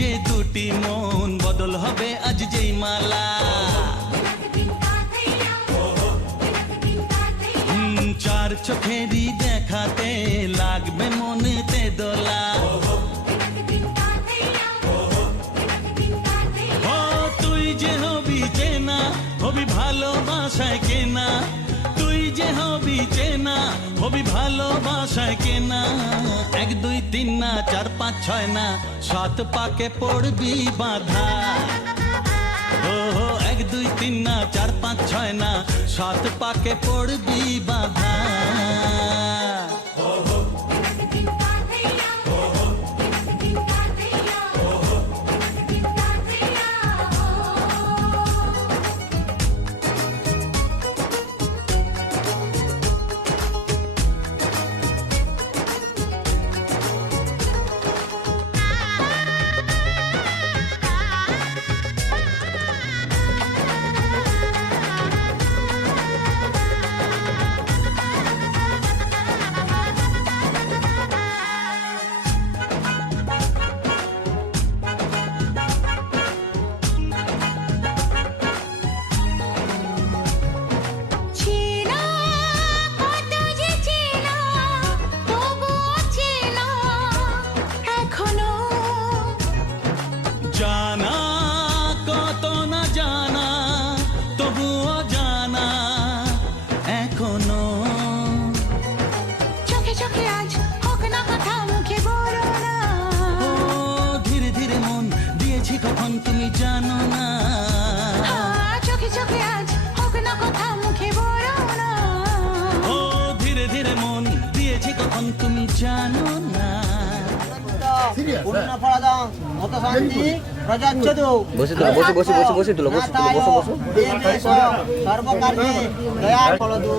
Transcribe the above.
যে দুটি মন বদল হবে আজ যেই মালা চার চোখেরই দেখাতে লাগবে মনেতে দোলা ও তুই যে হবি চেনা হবি ভালোবাসায় কেনা তুই যে হবি চেনা হবি ভালোবাসায় কেনা 1 2 3 না 4 5 6 না 7 পাকে পড়বি বাঁধা ও 1 2 3 না 4 5 6 না 7 পাকে পড়বি বাঁধা জানা কত না জানা তবুও জানা এখনো চোখে চোখে আজ হোক না কথা মুখে বলো না ও ধীরে ধীরে মন দিয়েছি কখন তুমি জানো না চোখে চোখে আজ হোক না কথা মুখে বলো না ও ধীরে ধীরে মন দিয়েছি কখন তুমি জানো না বসে তুলো সর্বকার্যে দয়ার ফলদু